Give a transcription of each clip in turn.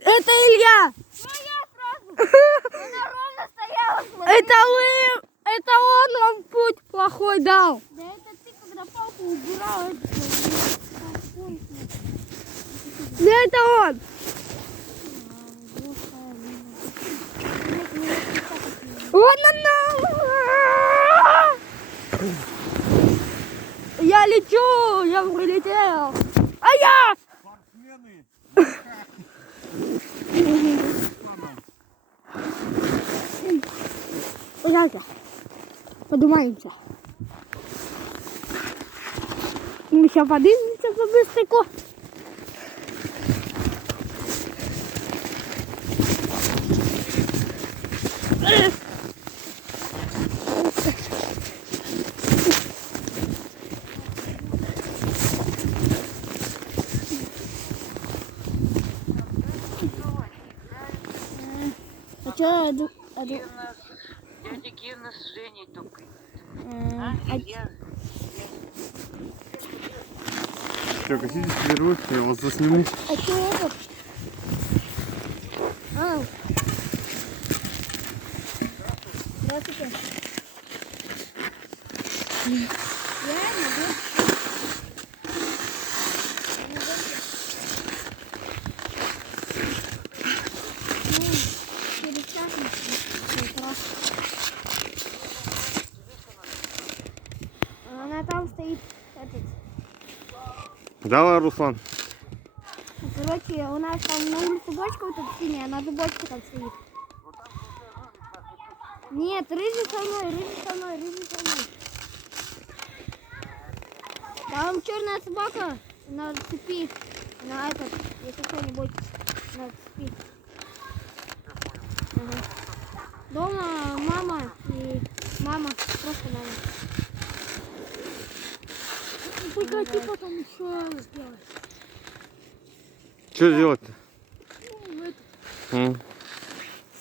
Это Илья. Это он вам путь плохой дал. Да это ты, когда палку убирал, Да это он. Вон она. Я лечу, я прилетел. А я! Спортсмены! Пожалуйста, подумаемся. Мы сейчас поднимемся по-быстреньку. А что, Дядя Гена с Женей только. Что, хотите впервые? Я вас засниму. А что это? Здравствуйте. Реально, да? Она там стоит, этот. Давай, Руслан. Короче, у нас там на улице бочка вот эта синяя, она же бочка там стоит. Нет, рыжий со мной, рыжий со мной, рыжий со мной. Там черная собака на цепи, на этот, если что, не бойтесь, на цепи. Ага. Дома мама и мама, просто мама. Погоди, потом еще сделать. Что делать-то?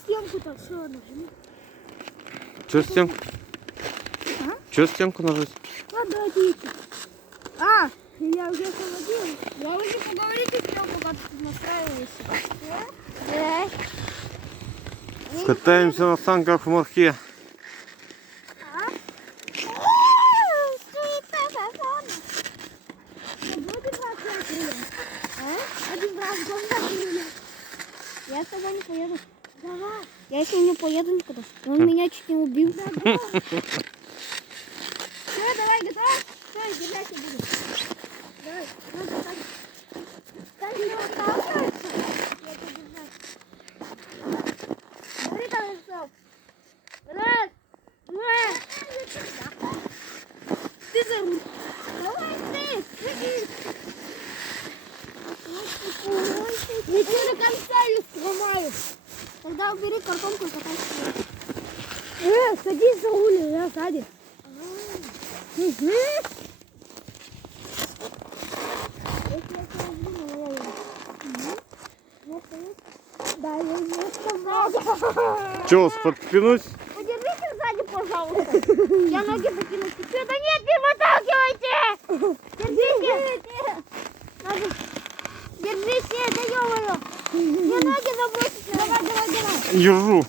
Стенку-то все нажми. Что стенку? Что стенку нажать? Погодите. Я уже освободил. Я уже поговорить успел, пока ты настраиваешься. Да? Катаемся на санках в морке. Я с тобой не поеду. Давай. Я с ним не поеду никуда. Он меня чуть не убил. Все, давай, готов? Все, держать я буду. Давай, ну, давай. Как не отталкивается? Я буду держать. Смотри, там стоп. Раз, два. Ты за руль. Давай, ты, садись. Я тебе до конца ее сломаю. Тогда убери картонку и катайся. Садись за руль, я сзади. Да, я не сказала. Че, подпинуть? Подержите сзади, пожалуйста. Я ноги покину. Да нет, не выталкивайте! Держите! Надо... Держите, да ё-моё! Мне ноги забросите. Давай, давай, давай. Держу.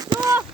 Что?